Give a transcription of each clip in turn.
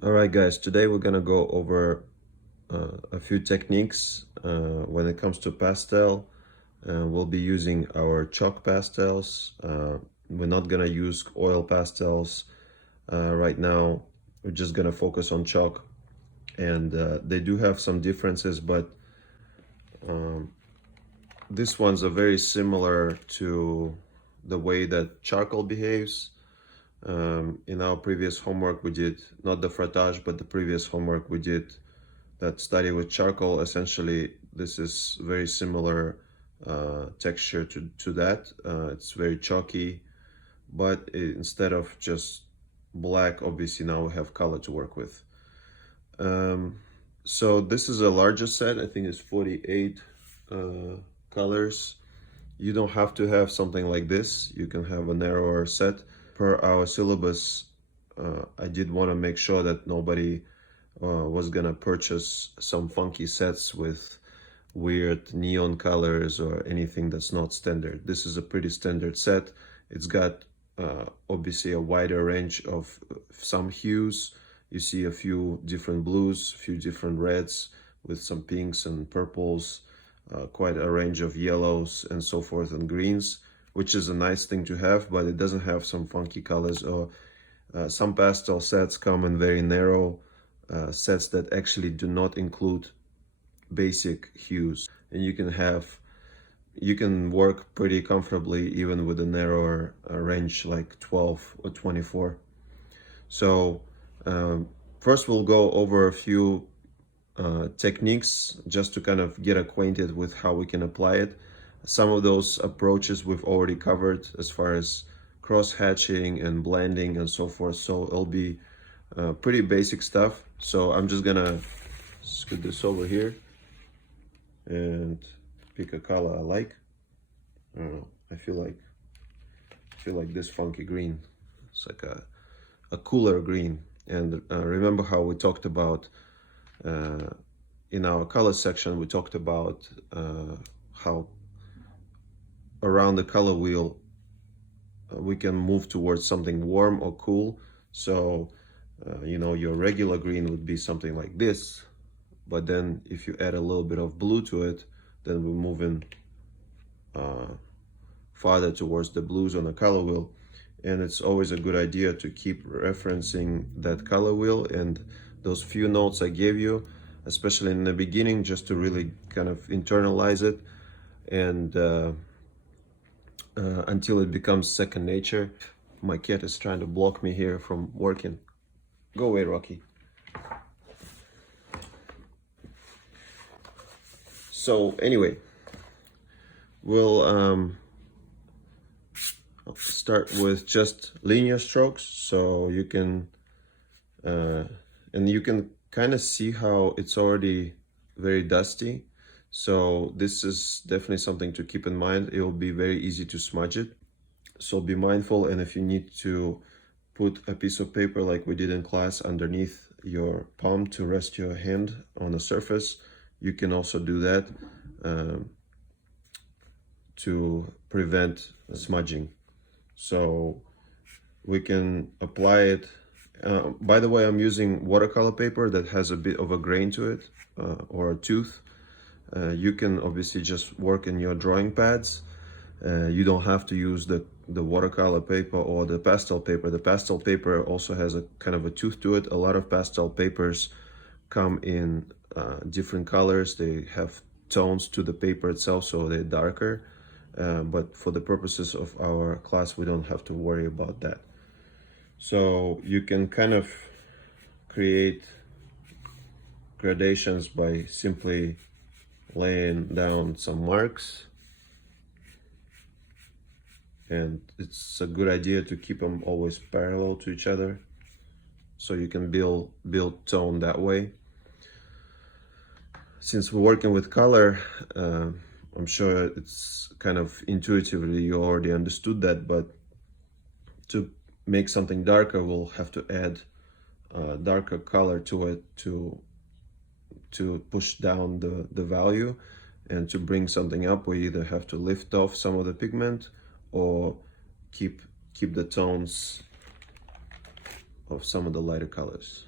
All right, guys, today we're gonna go over a few techniques when it comes to pastel. We'll be using our chalk pastels. We're not gonna use oil pastels right now. We're just gonna focus on chalk, and they do have some differences, but this one's a very similar to the way that charcoal behaves. In our previous homework, we did not the frottage, but the previous homework we did that study with charcoal. Essentially, this is very similar texture to that. It's very chalky, but instead of just black, obviously now we have color to work with. So this is a larger set. I think it's 48 colors. You don't have to have something like this. You can have a narrower set. Per our syllabus, I did want to make sure that nobody was gonna purchase some funky sets with weird neon colors or anything that's not standard. This is a pretty standard set. It's got obviously a wider range of some hues. You see a few different blues, a few different reds with some pinks and purples, quite a range of yellows and so forth, and greens, which is a nice thing to have, but it doesn't have some funky colors. Or some pastel sets come in very narrow sets that actually do not include basic hues, and you can work pretty comfortably even with a narrower range like 12 or 24. So first we'll go over a few techniques just to kind of get acquainted with how we can apply it. Some of those approaches we've already covered as far as cross hatching and blending and so forth, so it'll be pretty basic stuff. So I'm just gonna scoot this over here and pick a color I like. I don't know, I feel like this funky green. It's like a cooler green. And remember how we talked about in our color section, we talked about how around the color wheel we can move towards something warm or cool. So you know, your regular green would be something like this, but then if you add a little bit of blue to it, then we're moving farther towards the blues on the color wheel. And it's always a good idea to keep referencing that color wheel and those few notes I gave you, especially in the beginning, just to really kind of internalize it, and until it becomes second nature. My cat is trying to block me here from working. Go away, Rocky. So anyway, we'll start with just linear strokes, so you can and you can kind of see how it's already very dusty. So this is definitely something to keep in mind. It will be very easy to smudge it, so be mindful. And if you need to put a piece of paper like we did in class underneath your palm to rest your hand on the surface, you can also do that to prevent smudging. So we can apply it. By the way, I'm using watercolor paper that has a bit of a grain to it, or a tooth. You can obviously just work in your drawing pads. You don't have to use the watercolor paper or the pastel paper. The pastel paper also has a kind of a tooth to it. A lot of pastel papers come in different colors. They have tones to the paper itself, so they're darker. But for the purposes of our class, we don't have to worry about that. So you can kind of create gradations by simply laying down some marks. And it's a good idea to keep them always parallel to each other, so you can build tone that way. Since we're working with color, I'm sure it's kind of intuitively you already understood that, but to make something darker, we'll have to add darker color to it to push down the value. And to bring something up, we either have to lift off some of the pigment or keep the tones of some of the lighter colors.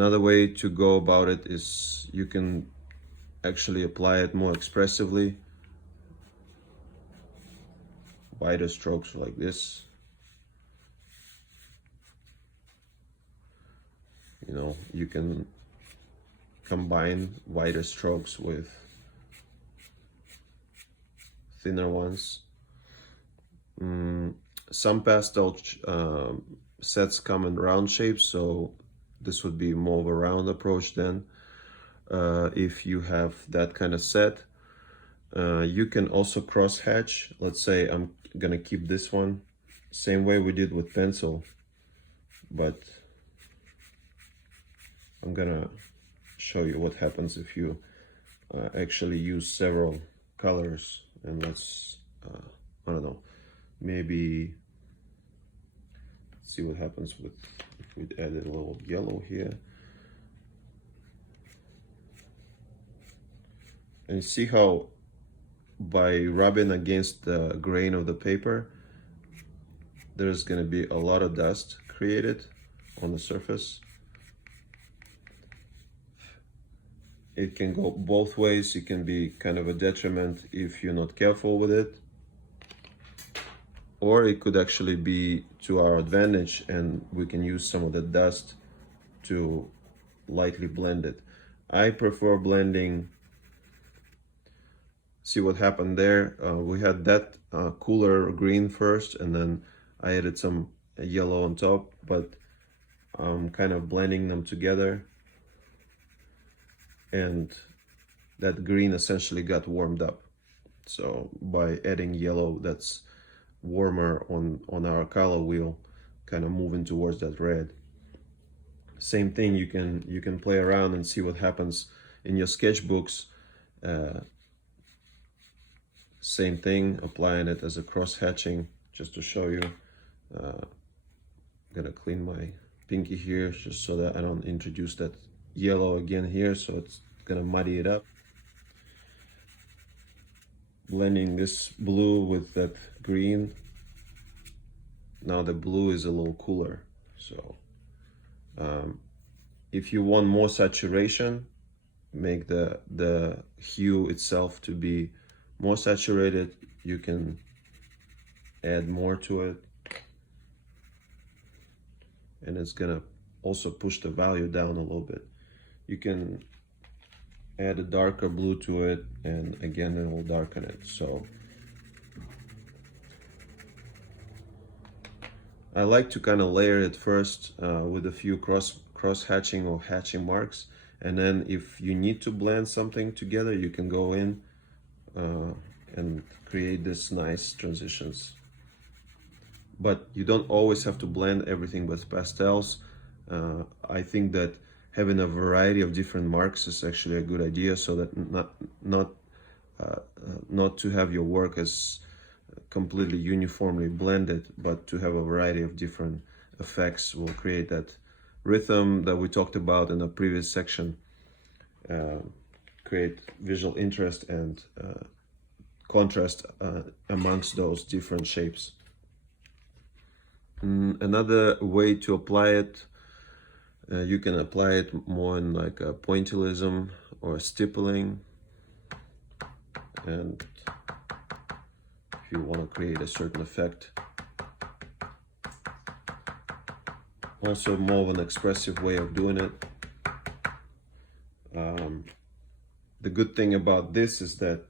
Another way to go about it is you can actually apply it more expressively. Wider strokes like this. You know, you can combine wider strokes with thinner ones. Some pastel sets come in round shapes, so this would be more of a round approach then. If you have that kind of set, you can also cross hatch. Let's say I'm gonna keep this one same way we did with pencil, but I'm gonna show you what happens if you actually use several colors. And let's I don't know, maybe see what happens with if we added a little yellow here. And you see how by rubbing against the grain of the paper, there's going to be a lot of dust created on the surface. It can go both ways. It can be kind of a detriment if you're not careful with it, or it could actually be to our advantage and we can use some of the dust to lightly blend it. I prefer blending. See what happened there? We had that cooler green first, and then I added some yellow on top, but I'm kind of blending them together, and that green essentially got warmed up. So by adding yellow that's warmer on our color wheel, kind of moving towards that red. Same thing, you can play around and see what happens in your sketchbooks. Same thing, applying it as a cross hatching, just to show you. I'm gonna clean my pinky here just so that I don't introduce that yellow again here, so it's gonna muddy it up. Blending this blue with that green. Now the blue is a little cooler, so if you want more saturation, make the hue itself to be more saturated. You can add more to it, and it's gonna also push the value down a little bit. You can add a darker blue to it, and again it will darken it. So I like to kind of layer it first with a few cross hatching or hatching marks, and then if you need to blend something together, you can go in and create this nice transitions. But you don't always have to blend everything with pastels. I think that having a variety of different marks is actually a good idea, so that not to have your work as completely uniformly blended, but to have a variety of different effects will create that rhythm that we talked about in the previous section. Create visual interest and contrast amongst those different shapes. Another way to apply it, you can apply it more in like a pointillism or stippling, and if you want to create a certain effect. Also more of an expressive way of doing it. The good thing about this is that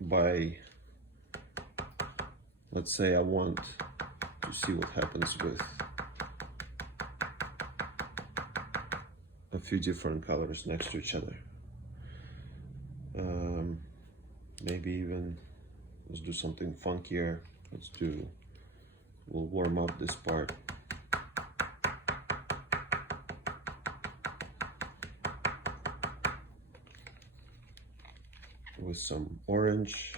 by, let's say I want to see what happens with a few different colors next to each other. Maybe even let's do something funkier. We'll warm up this part. With some orange.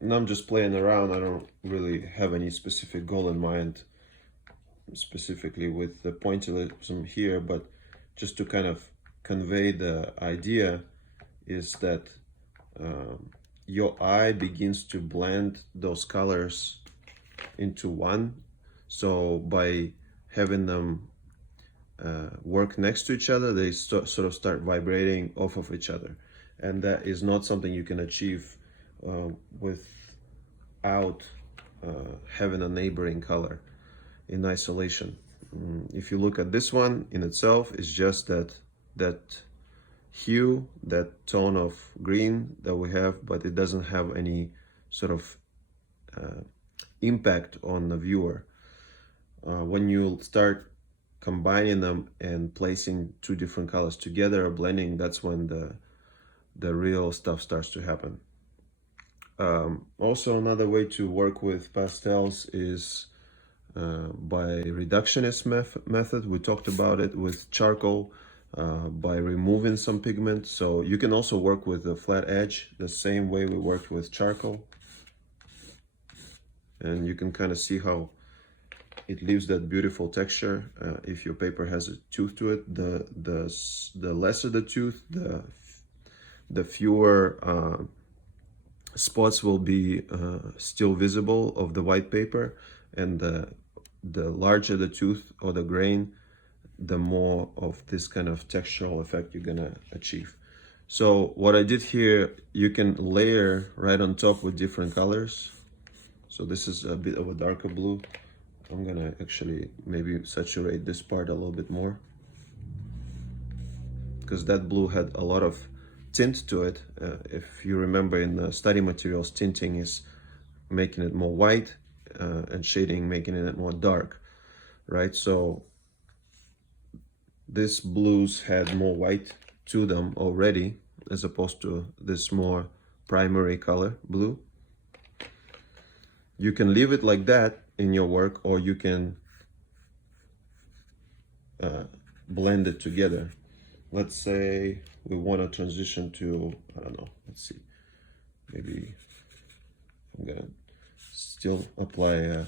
And I'm just playing around. I don't really have any specific goal in mind, specifically with the pointillism here, but just to kind of convey the idea is that your eye begins to blend those colors into one. So by having them work next to each other, they sort of start vibrating off of each other. And that is not something you can achieve without having a neighboring color in isolation. If you look at this one in itself, it's just that hue, that tone of green that we have, but it doesn't have any sort of impact on the viewer. When you start combining them and placing two different colors together or blending, that's when the real stuff starts to happen. Also, another way to work with pastels is by reductionist method. We talked about it with charcoal, by removing some pigment. So you can also work with the flat edge the same way we worked with charcoal. And you can kind of see how it leaves that beautiful texture. If your paper has a tooth to it, the lesser the tooth, the fewer spots will be still visible of the white paper, and the larger the tooth or the grain, the more of this kind of textural effect you're gonna achieve. So what I did here, you can layer right on top with different colors. So this is a bit of a darker blue. I'm gonna actually maybe saturate this part a little bit more, because that blue had a lot of tint to it. If you remember in the study materials, tinting is making it more white, and shading making it more dark, right? So these blues had more white to them already, as opposed to this more primary color blue. You can leave it like that in your work, or you can blend it together. Let's say we want to transition to, I don't know, let's see, maybe I'm gonna still apply a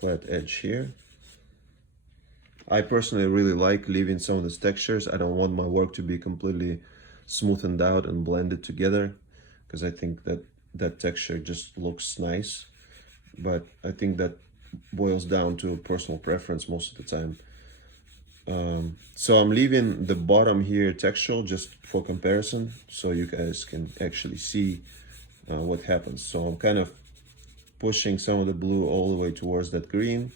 flat edge here. I personally really like leaving some of these textures. I don't want my work to be completely smoothened out and blended together, because I think that that texture just looks nice. But I think that boils down to personal preference most of the time. So I'm leaving the bottom here textural just for comparison, so you guys can actually see what happens. So I'm kind of pushing some of the blue all the way towards that green,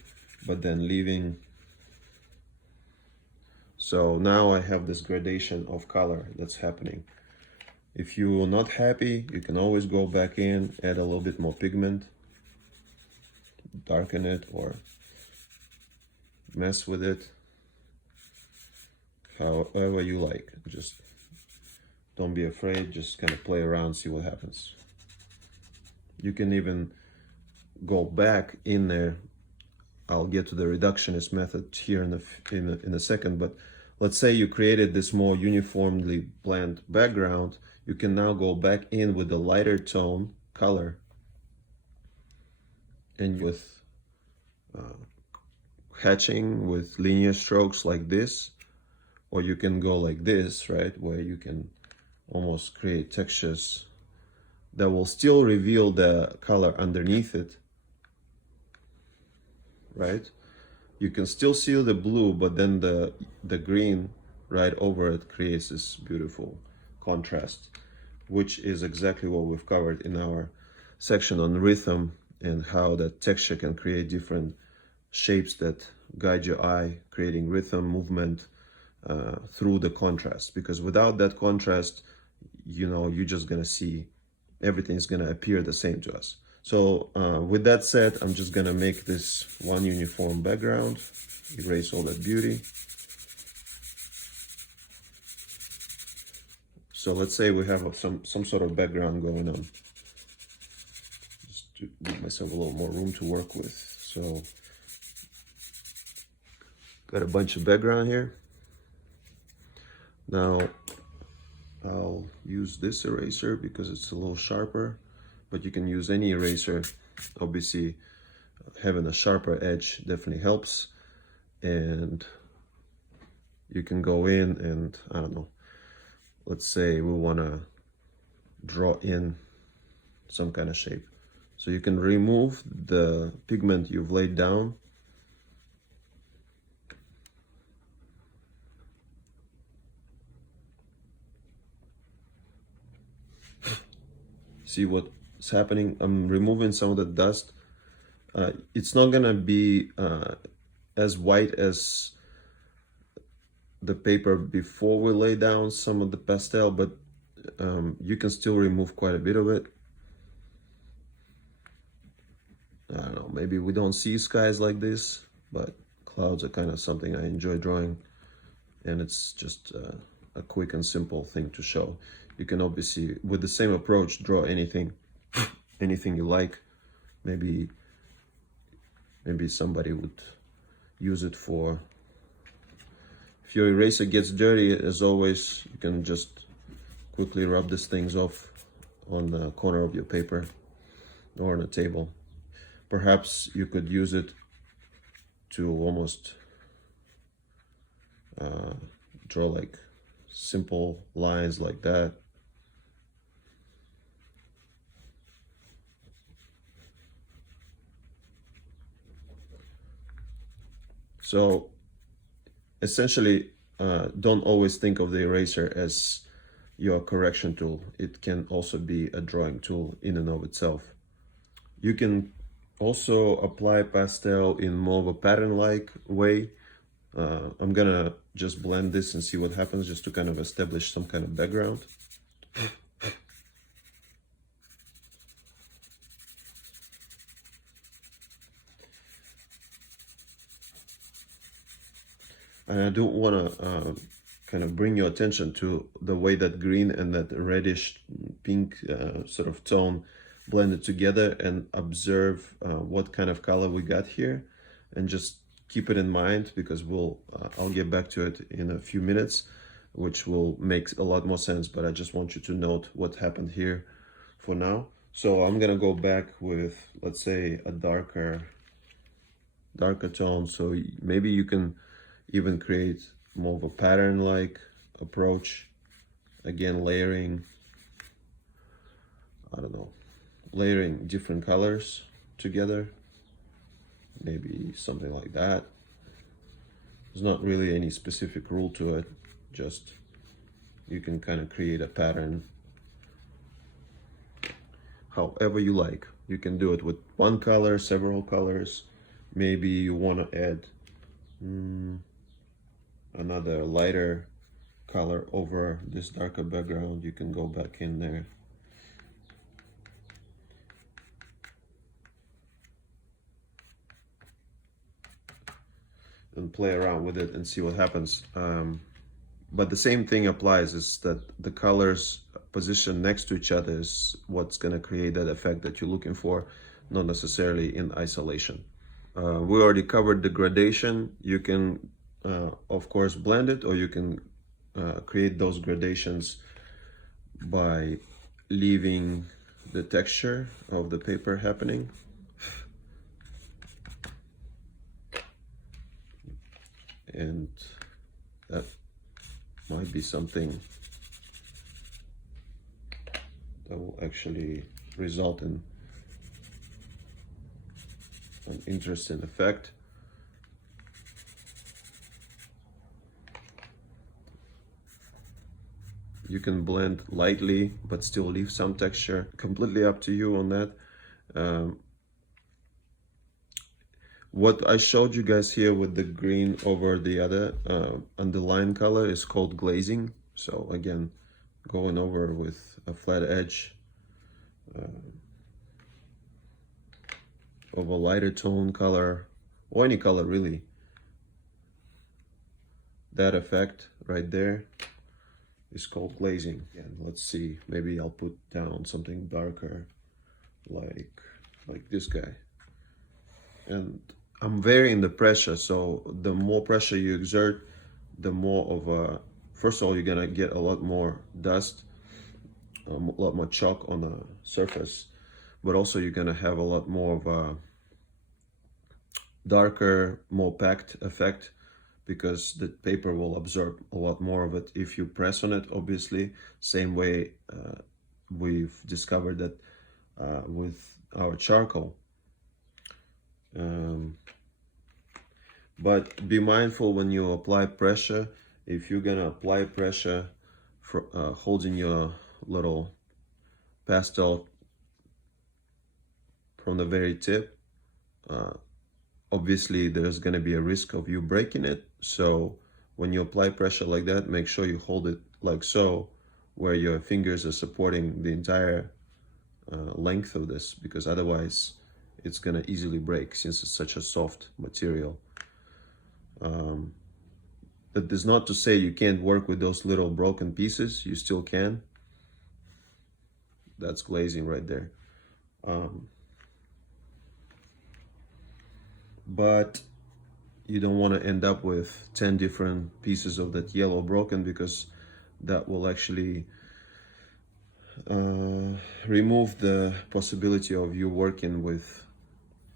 but then leaving. So now I have this gradation of color that's happening. If you're not happy, you can always go back in, add a little bit more pigment, darken it, or mess with it however you like. Just don't be afraid, just kind of play around, see what happens. You can even go back in there. I'll get to the reductionist method here in a second, but let's say you created this more uniformly bland background. You can now go back in with the lighter tone color, and with hatching with linear strokes like this, or you can go like this, right, where you can almost create textures that will still reveal the color underneath it, right? You can still see the blue, but then the green right over it creates this beautiful contrast, which is exactly what we've covered in our section on rhythm, and how that texture can create different shapes that guide your eye, creating rhythm, movement through the contrast. Because without that contrast, you know, you're just gonna see everything's gonna appear the same to us. So with that said, I'm just gonna make this one uniform background, erase all that beauty. So let's say we have some sort of background going on. Just to give myself a little more room to work with. So got a bunch of background here. Now I'll use this eraser because it's a little sharper, but you can use any eraser. Obviously, having a sharper edge definitely helps. And you can go in and, I don't know, let's say we want to draw in some kind of shape. So you can remove the pigment you've laid down. See what's happening? I'm removing some of the dust. It's not gonna be as white as the paper before we lay down some of the pastel, but you can still remove quite a bit of it. I don't know, maybe we don't see skies like this, but clouds are kind of something I enjoy drawing, and it's just a quick and simple thing to show. You can obviously, with the same approach, draw anything you like. Maybe somebody would use it for, if your eraser gets dirty, as always, you can just quickly rub these things off on the corner of your paper or on a table. Perhaps you could use it to almost draw like simple lines like that. So essentially, don't always think of the eraser as your correction tool. It can also be a drawing tool in and of itself. You can also apply pastel in more of a pattern-like way. I'm gonna just blend this and see what happens, just to kind of establish some kind of background. And I do want to kind of bring your attention to the way that green and that reddish pink sort of tone blended together, and observe what kind of color we got here, and just keep it in mind, because I'll get back to it in a few minutes, which will make a lot more sense, but I just want you to note what happened here for now. So I'm gonna go back with, let's say, a darker tone. So maybe you can even create more of a pattern-like approach. Again, layering, I don't know, layering different colors together. Maybe something like that. There's not really any specific rule to it, just you can kind of create a pattern however you like. You can do it with one color, several colors. Maybe you want to add another lighter color over this darker background. You can go back in there. And play around with it and see what happens. But the same thing applies, is that the colors positioned next to each other is what's going to create that effect that you're looking for, not necessarily in isolation. We already covered the gradation. You can, of course, blend it, or you can create those gradations by leaving the texture of the paper happening. And that might be something that will actually result in an interesting effect. You can blend lightly but still leave some texture. Completely up to you on that. What I showed you guys here with the green over the other underlined color is called glazing. So again, going over with a flat edge of a lighter tone color, or any color really. That effect right there is called glazing. And let's see, maybe I'll put down something darker, like this guy. And I'm varying the pressure, so the more pressure you exert, the more of a, first of all, you're gonna get a lot more dust, a lot more chalk on the surface, but also you're gonna have a lot more of a darker, more packed effect, because the paper will absorb a lot more of it if you press on it, obviously. Same way we've discovered that with our charcoal. But be mindful when you apply pressure. If you're gonna apply pressure for holding your little pastel from the very tip, obviously there's gonna be a risk of you breaking it. So when you apply pressure like that, make sure you hold it like so, where your fingers are supporting the entire length of this, because otherwise it's gonna easily break since it's such a soft material. That is not to say you can't work with those little broken pieces. You still can. That's glazing right there. But you don't want to end up with 10 different pieces of that yellow broken, because that will actually remove the possibility of you working with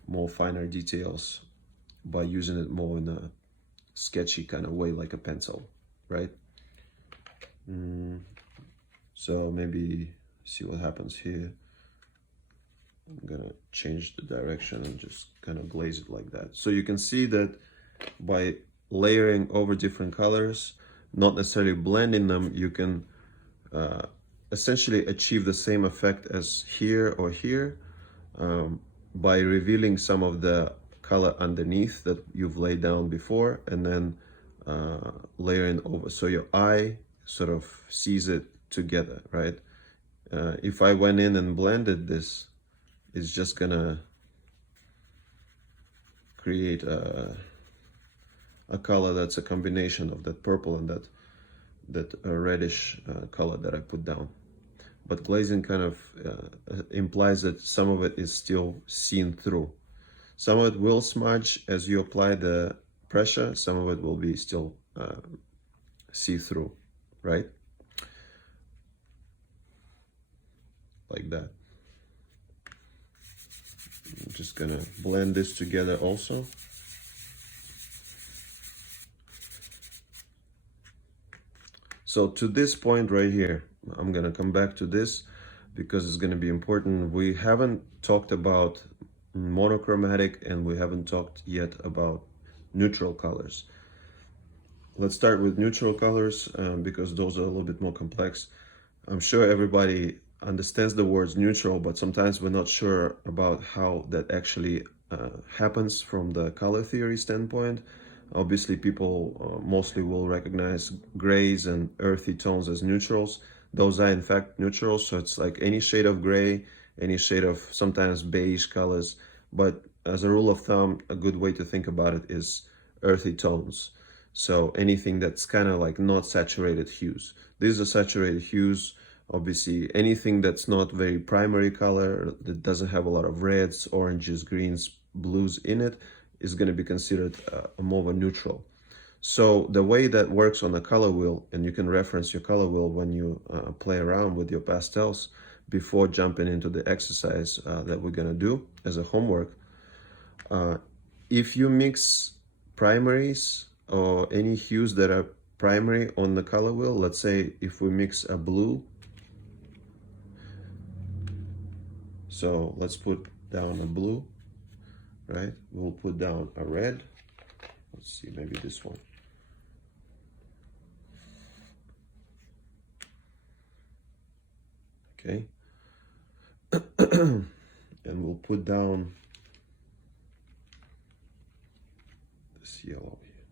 more finer details by using it more in a sketchy kind of way, like a pencil, right? So maybe see what happens here. I'm gonna change the direction and just kind of glaze it like that. So you can see that by layering over different colors, not necessarily blending them, you can essentially achieve the same effect as here or here, by revealing some of the color underneath that you've laid down before, and then layering over, so your eye sort of sees it together, right? If I went in and blended this, it's just gonna create a color that's a combination of that purple and that reddish color that I put down. But glazing kind of implies that some of it is still seen through. Some of it will smudge as you apply the pressure, some of it will be still see-through, right? Like that. I'm just gonna blend this together also. So to this point right here, I'm gonna come back to this because it's gonna be important. We haven't talked about monochromatic and we haven't talked yet about neutral colors. Let's start with neutral colors because those are a little bit more complex. I'm sure everybody understands the words neutral, but sometimes we're not sure about how that actually happens from the color theory standpoint. Obviously, people mostly will recognize grays and earthy tones as neutrals. Those are in fact neutrals, so it's like any shade of gray, any shade of sometimes beige colors. But as a rule of thumb, a good way to think about it is earthy tones. So anything that's kind of like not saturated hues. These are saturated hues. Obviously, anything that's not very primary color, that doesn't have a lot of reds, oranges, greens, blues in it, is going to be considered more of a neutral. So the way that works on the color wheel, and you can reference your color wheel when you play around with your pastels before jumping into the exercise that we're going to do as a homework. If you mix primaries or any hues that are primary on the color wheel, let's say if we mix a blue, so let's put down a blue, right? We'll put down a red. Let's see, maybe this one. Okay. And we'll put down this yellow here.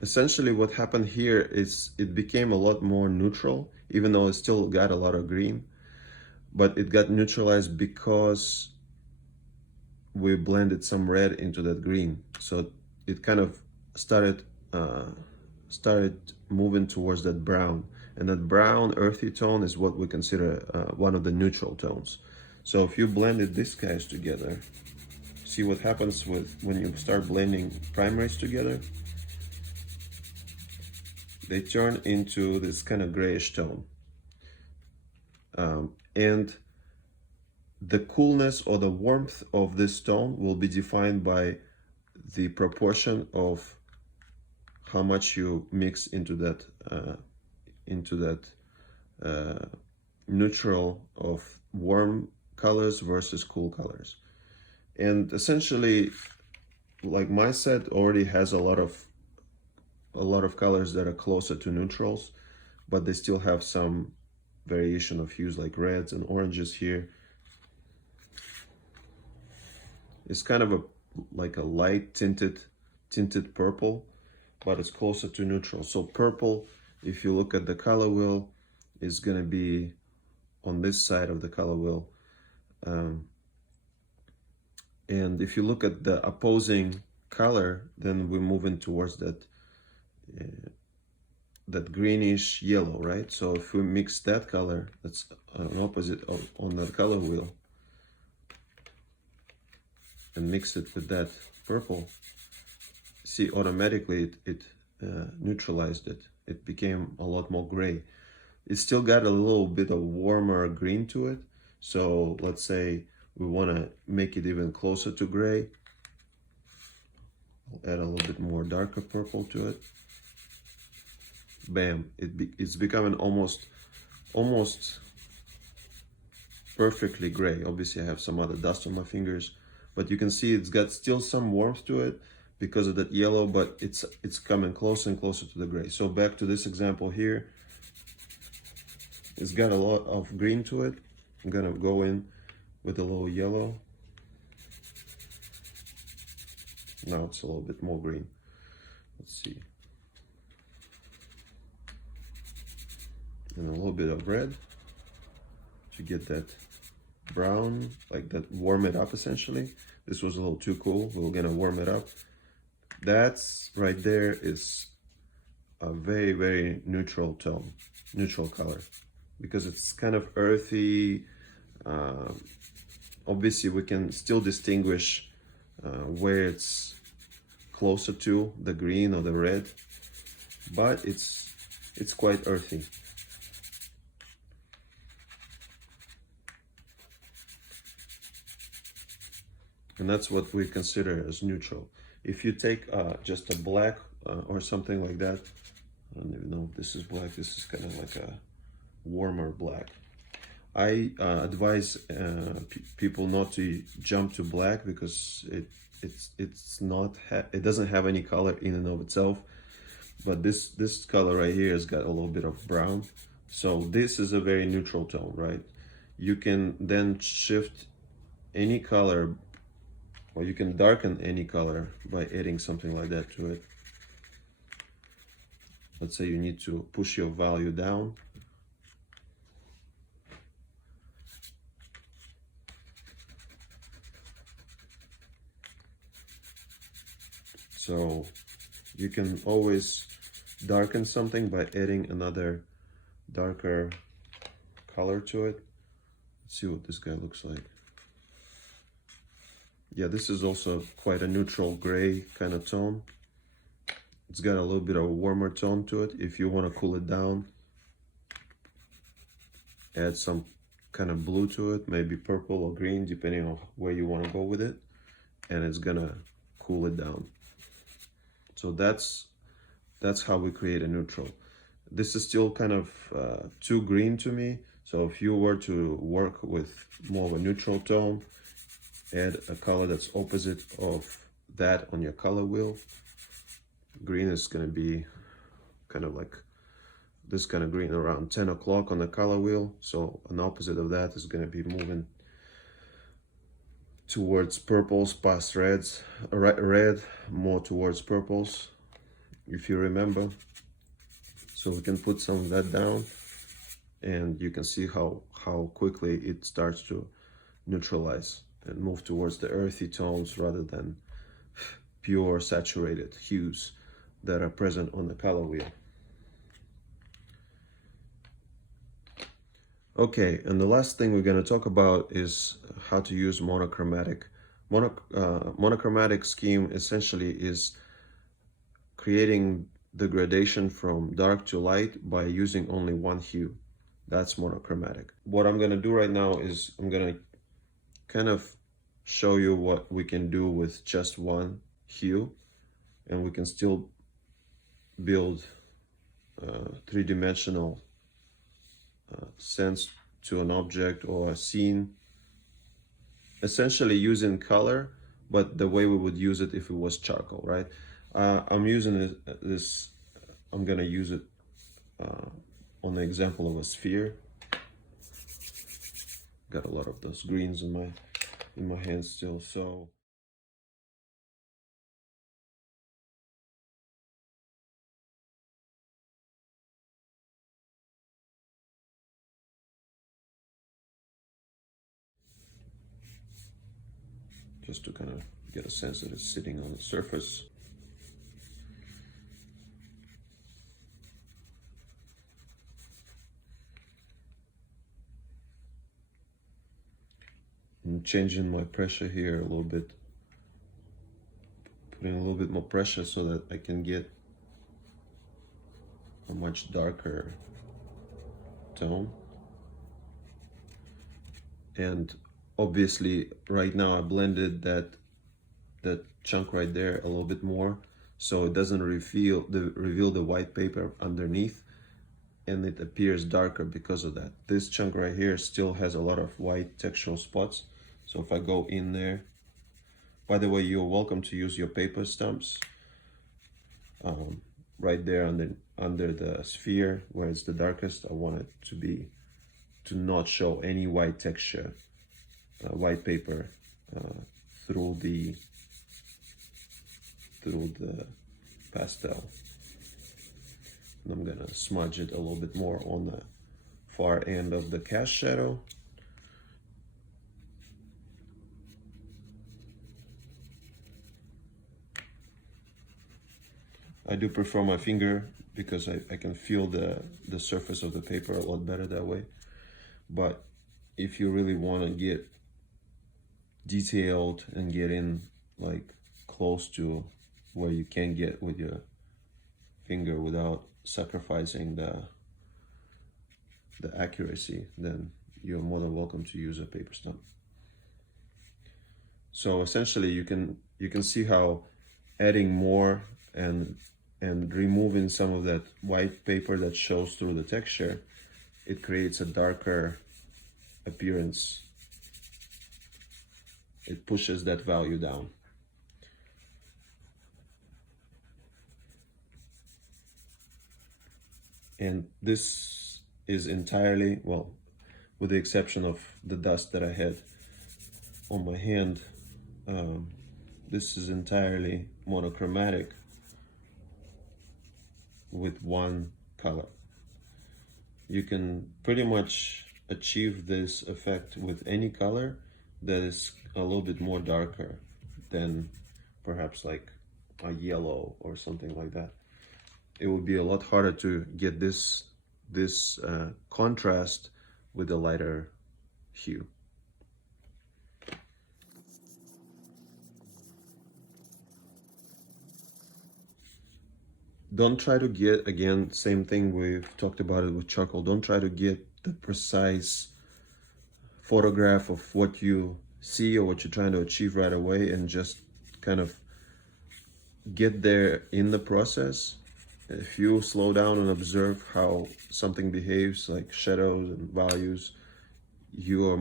Essentially what happened here is it became a lot more neutral, even though it still got a lot of green, but it got neutralized because we blended some red into that green. So it kind of started moving towards that brown, and that brown earthy tone is what we consider one of the neutral tones. So if you blended these guys together, see what happens when you start blending primaries together. They turn into this kind of grayish tone. And the coolness or the warmth of this tone will be defined by the proportion of how much you mix into into that neutral of warm colors versus cool colors. And essentially, like my set already has a lot of colors that are closer to neutrals, but they still have some variation of hues like reds and oranges here. It's kind of like a light tinted purple, but it's closer to neutral. So purple, if you look at the color wheel, is gonna be on this side of the color wheel. And if you look at the opposing color, then we're moving towards that greenish yellow, right? So if we mix that color, that's an opposite on the color wheel, and mix it with that purple, see, automatically it neutralized it. It became a lot more gray. It still got a little bit of warmer green to it. So let's say we want to make it even closer to gray. I'll add a little bit more darker purple to it. Bam, it's becoming almost perfectly gray. Obviously I have some other dust on my fingers, but you can see it's got still some warmth to it because of that yellow, but it's coming closer and closer to the gray. So back to this example here, it's got a lot of green to it. I'm gonna go in with a little yellow. Now it's a little bit more green. Let's see. And a little bit of red to get that brown, like that, warm it up essentially. This was a little too cool. We're gonna warm it up. That's right there is a very, very neutral tone, neutral color, because it's kind of earthy. Obviously we can still distinguish where it's closer to the green or the red, but it's quite earthy. And that's what we consider as neutral. If you take just a black or something like that, I don't even know if this is black, this is kind of like a warmer black. I advise people not to jump to black because it doesn't have any color in and of itself. But this color right here has got a little bit of brown. So this is a very neutral tone, right? You can then shift any color, or you can darken any color by adding something like that to it. Let's say you need to push your value down. So you can always darken something by adding another darker color to it. Let's see what this guy looks like. Yeah, this is also quite a neutral gray kind of tone. It's got a little bit of a warmer tone to it. If you want to cool it down, add some kind of blue to it, maybe purple or green, depending on where you want to go with it, and it's gonna cool it down. So that's how we create a neutral. This is still kind of too green to me. So if you were to work with more of a neutral tone, add a color that's opposite of that on your color wheel. Green is going to be kind of like this kind of green around 10 o'clock on the color wheel. So an opposite of that is going to be moving towards purples past reds, red more towards purples, if you remember. So we can put some of that down, and you can see how quickly it starts to neutralize and move towards the earthy tones rather than pure saturated hues that are present on the color wheel. Okay, and the last thing we're going to talk about is how to use monochromatic. Monochromatic scheme essentially is creating the gradation from dark to light by using only one hue. That's monochromatic. What I'm going to do right now is I'm going to kind of show you what we can do with just one hue, and we can still build three-dimensional sense to an object or a scene, essentially using color, but the way we would use it if it was charcoal, right? I'm using this, I'm gonna use it on the example of a sphere. Got a lot of those greens in my hands still, so just to kind of get a sense that it's sitting on the surface. I'm changing my pressure here a little bit, putting a little bit more pressure so that I can get a much darker tone. And obviously right now I blended that chunk right there a little bit more, so it doesn't reveal the white paper underneath, and it appears darker because of that. This chunk right here still has a lot of white textural spots, so if I go in there, by the way, you're welcome to use your paper stumps right there under the sphere where it's the darkest. I want it to not show any white texture, white paper through the pastel. And I'm gonna smudge it a little bit more on the far end of the cast shadow. I do prefer my finger because I can feel the surface of the paper a lot better that way. But if you really want to get detailed and get in like close to where you can get with your finger without sacrificing the accuracy, then you're more than welcome to use a paper stump. So essentially you can see how adding more and removing some of that white paper that shows through the texture, it creates a darker appearance. It pushes that value down. And this is entirely, well, with the exception of the dust that I had on my hand, this is entirely monochromatic with one color. You can pretty much achieve this effect with any color that is a little bit more darker than perhaps like a yellow or something like that. It would be a lot harder to get this contrast with a lighter hue. Don't try to get, again, same thing, we've talked about it with charcoal, don't try to get the precise photograph of what you see or what you're trying to achieve right away, and just kind of get there in the process. If you slow down and observe how something behaves, like shadows and values, you are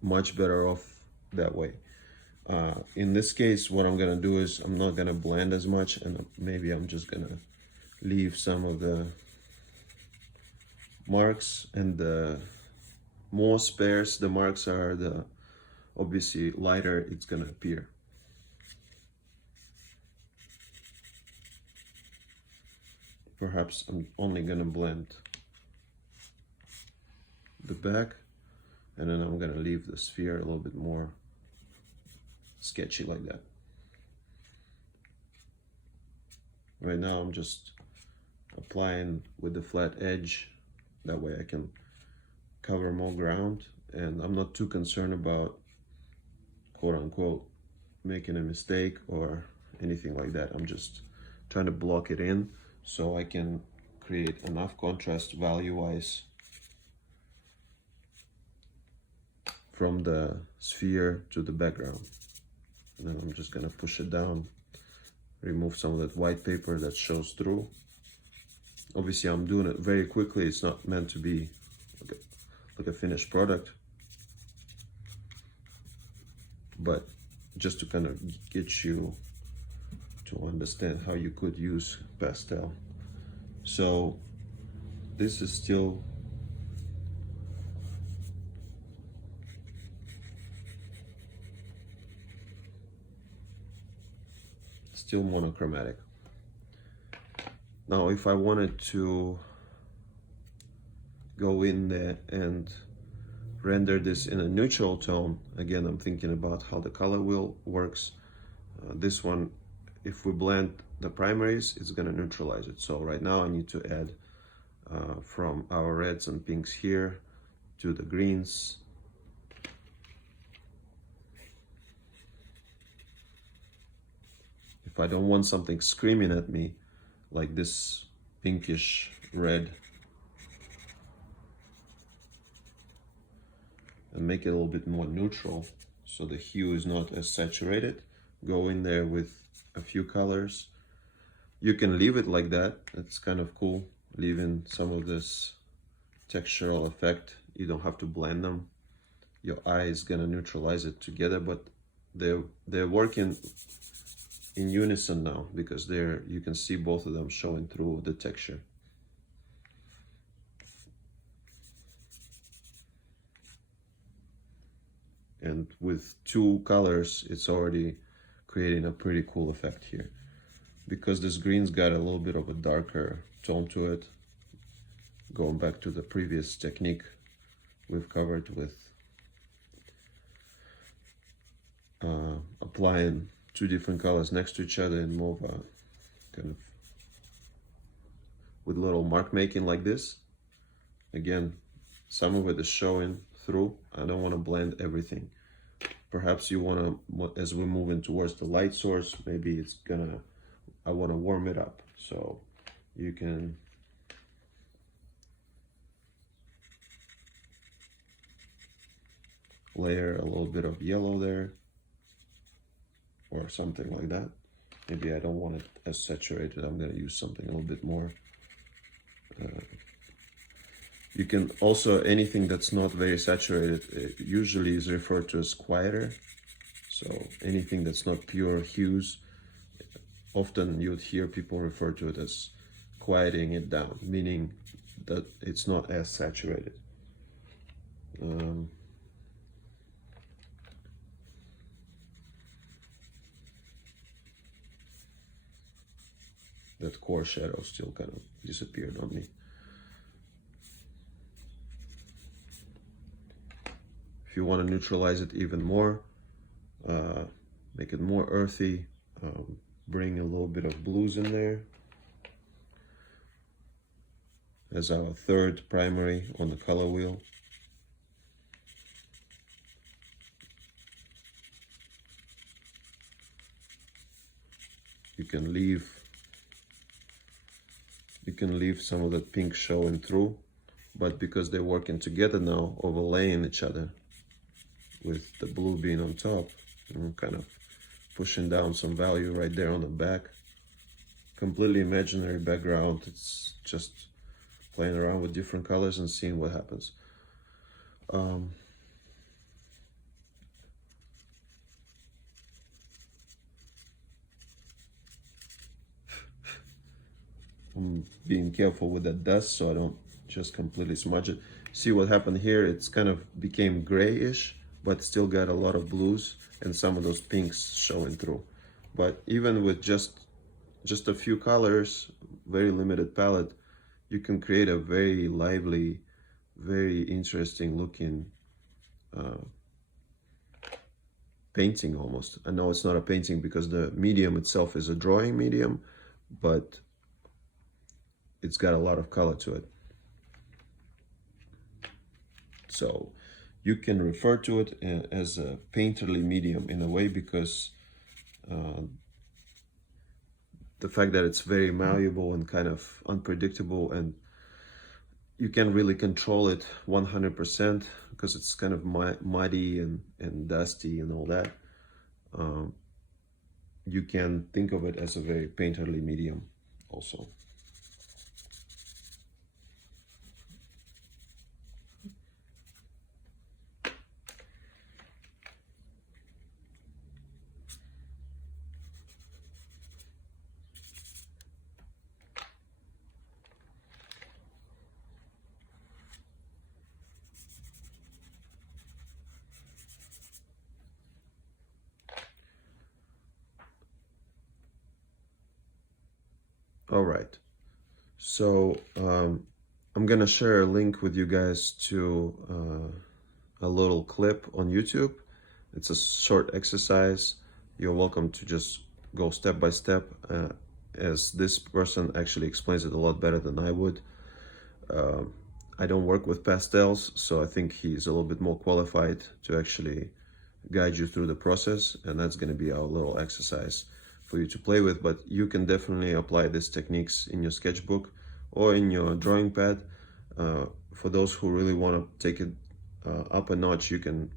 much better off that way. In this case, what I'm gonna do is I'm not gonna blend as much, and maybe I'm just gonna leave some of the marks, and the more sparse the marks are, the obviously lighter it's gonna appear. Perhaps I'm only gonna blend the back, and then I'm gonna leave the sphere a little bit more sketchy like that. Right now I'm just applying with the flat edge, that way I can cover more ground, and I'm not too concerned about quote unquote making a mistake or anything like that. I'm just trying to block it in so I can create enough contrast value wise from the sphere to the background. And then I'm just gonna push it down, remove some of that white paper that shows through, Obviously I'm doing it very quickly. It's not meant to be like a finished product, but just to kind of get you to understand how you could use pastel. So this is still monochromatic. Now if I wanted to go in there and render this in a neutral tone, again I'm thinking about how the color wheel works. This one, if we blend the primaries, it's going to neutralize it. So right now I need to add from our reds and pinks here to the greens. If I don't want something screaming at me like this pinkish red, and make it a little bit more neutral so the hue is not as saturated, go in there with a few colors. You can leave it like that. It's kind of cool, leaving some of this textural effect. You don't have to blend them. Your eye is gonna neutralize it together, but they're working in unison now, because you can see both of them showing through the texture. And with two colors, it's already creating a pretty cool effect here. Because this green's got a little bit of a darker tone to it, going back to the previous technique we've covered with applying two different colors next to each other and more of a kind of with little mark making like this. Again, some of it is showing through. I don't want to blend everything. Perhaps you want to, as we're moving towards the light source, maybe I want to warm it up. So you can layer a little bit of yellow there or something like that. Maybe I don't want it as saturated. I'm going to use something a little bit more. You can also, anything that's not very saturated, it usually is referred to as quieter. So anything that's not pure hues, often you would hear people refer to it as quieting it down, meaning that it's not as saturated. That core shadow still kind of disappeared on me. If you want to neutralize it even more, make it more earthy, bring a little bit of blues in there as our third primary on the color wheel. You can leave some of that pink showing through, but because they're working together now, overlaying each other with the blue being on top, and kind of pushing down some value right there on the back. Completely imaginary background. It's just playing around with different colors and seeing what happens. I'm being careful with that dust so I don't just completely smudge it. See what happened here? It's kind of became grayish, but still got a lot of blues and some of those pinks showing through. But even with just a few colors, very limited palette, you can create a very lively, very interesting looking painting almost. I know it's not a painting because the medium itself is a drawing medium, but it's got a lot of color to it. So you can refer to it as a painterly medium in a way, because the fact that it's very malleable and kind of unpredictable, and you can really control it 100% because it's kind of muddy and dusty and all that. You can think of it as a very painterly medium also. All right. So I'm gonna share a link with you guys to a little clip on YouTube. It's a short exercise. You're welcome to just go step by step, as this person actually explains it a lot better than I would. I don't work with pastels, so I think he's a little bit more qualified to actually guide you through the process, and that's going to be our little exercise for you to play with. But you can definitely apply these techniques in your sketchbook or in your drawing pad. For those who really want to take it up a notch, you can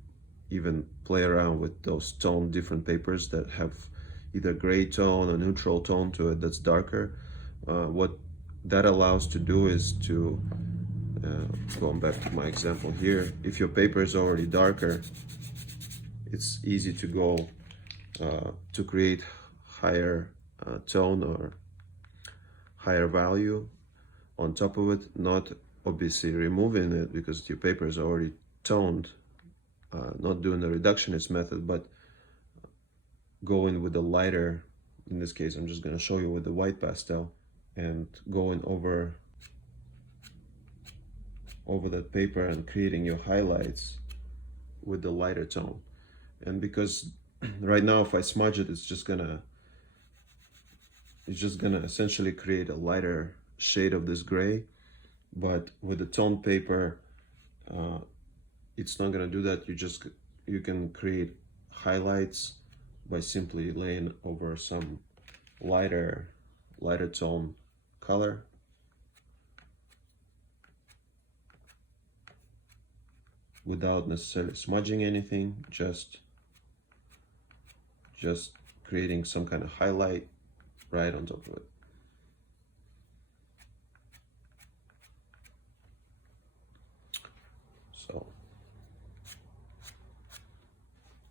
even play around with those tone different papers that have either gray tone or neutral tone to it that's darker. What that allows to do is to going back to my example here, if your paper is already darker, it's easy to go to create higher tone or higher value on top of it, not obviously removing it because your paper is already toned, not doing the reductionist method, but going with the lighter. In this case, I'm just going to show you with the white pastel and going over that paper and creating your highlights with the lighter tone. And because right now if I smudge it, it's just gonna essentially create a lighter shade of this gray. But with the toned paper, it's not gonna do that. You can create highlights by simply laying over some lighter tone color. Without necessarily smudging anything, just creating some kind of highlight right on top of it. So,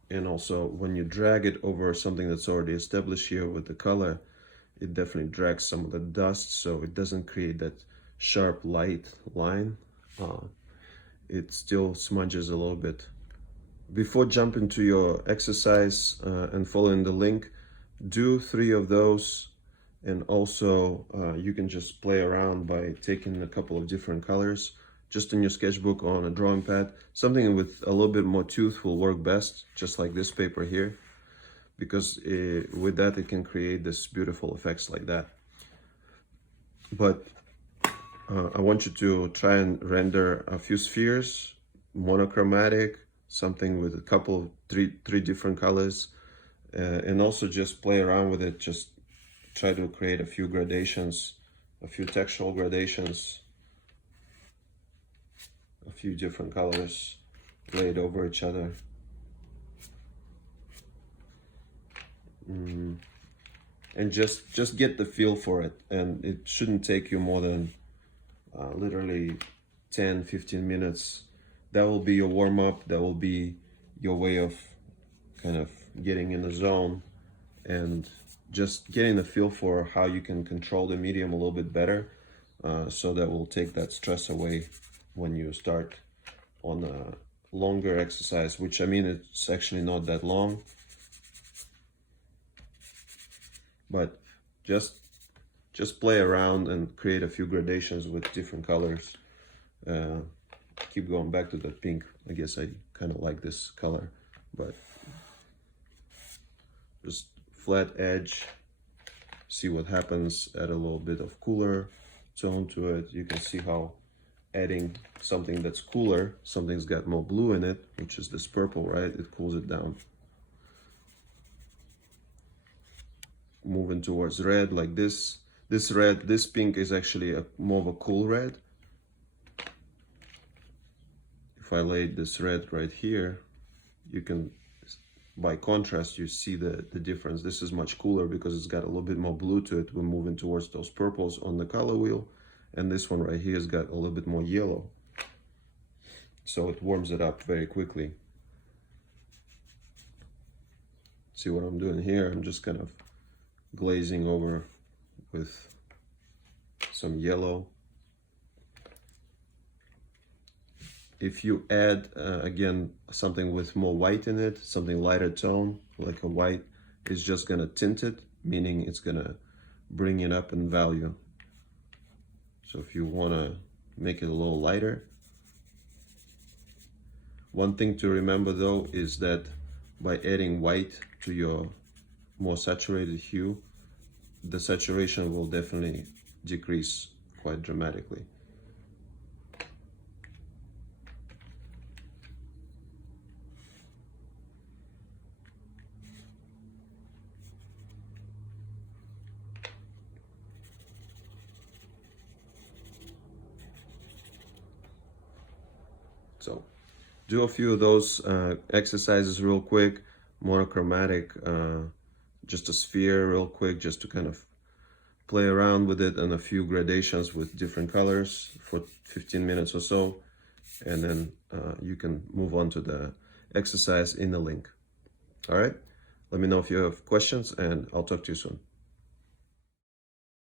and also when you drag it over something that's already established here with the color, it definitely drags some of the dust, so it doesn't create that sharp light line. It still smudges a little bit. Before jumping to your exercise and following the link, do 3 of those, and also you can just play around by taking a couple of different colors just in your sketchbook on a drawing pad. Something with a little bit more tooth will work best, just like this paper here, because with that it can create this beautiful effects like that. But I want you to try and render a few spheres, monochromatic, something with a couple, three different colors, and also just play around with it. Just try to create a few gradations, a few textural gradations, a few different colors laid over each other. And just get the feel for it, and it shouldn't take you more than literally 10-15 minutes. That will be your warm-up. That will be your way of kind of getting in the zone and just getting the feel for how you can control the medium a little bit better, so that will take that stress away when you start on a longer exercise, which I mean, it's actually not that long, but just play around and create a few gradations with different colors. Keep going back to the pink. I guess I kind of like this color, but just flat edge, see what happens. Add a little bit of cooler tone to it. You can see how adding something that's cooler, something's got more blue in it, which is this purple, right? It cools it down. Moving towards red like this. This pink is actually more of a cool red. If I laid this red right here, you can, by contrast, you see the difference. This is much cooler because it's got a little bit more blue to it. We're moving towards those purples on the color wheel. And this one right here has got a little bit more yellow. So it warms it up very quickly. See what I'm doing here? I'm just kind of glazing over with some yellow. If you add, again, something with more white in it, something lighter tone, like a white, it's just gonna tint it, meaning it's gonna bring it up in value. So if you want to make it a little lighter. One thing to remember though is that by adding white to your more saturated hue, the saturation will definitely decrease quite dramatically. So do a few of those exercises real quick, monochromatic, just a sphere real quick, just to kind of play around with it, and a few gradations with different colors for 15 minutes or so. And then you can move on to the exercise in the link. All right, let me know if you have questions, and I'll talk to you soon.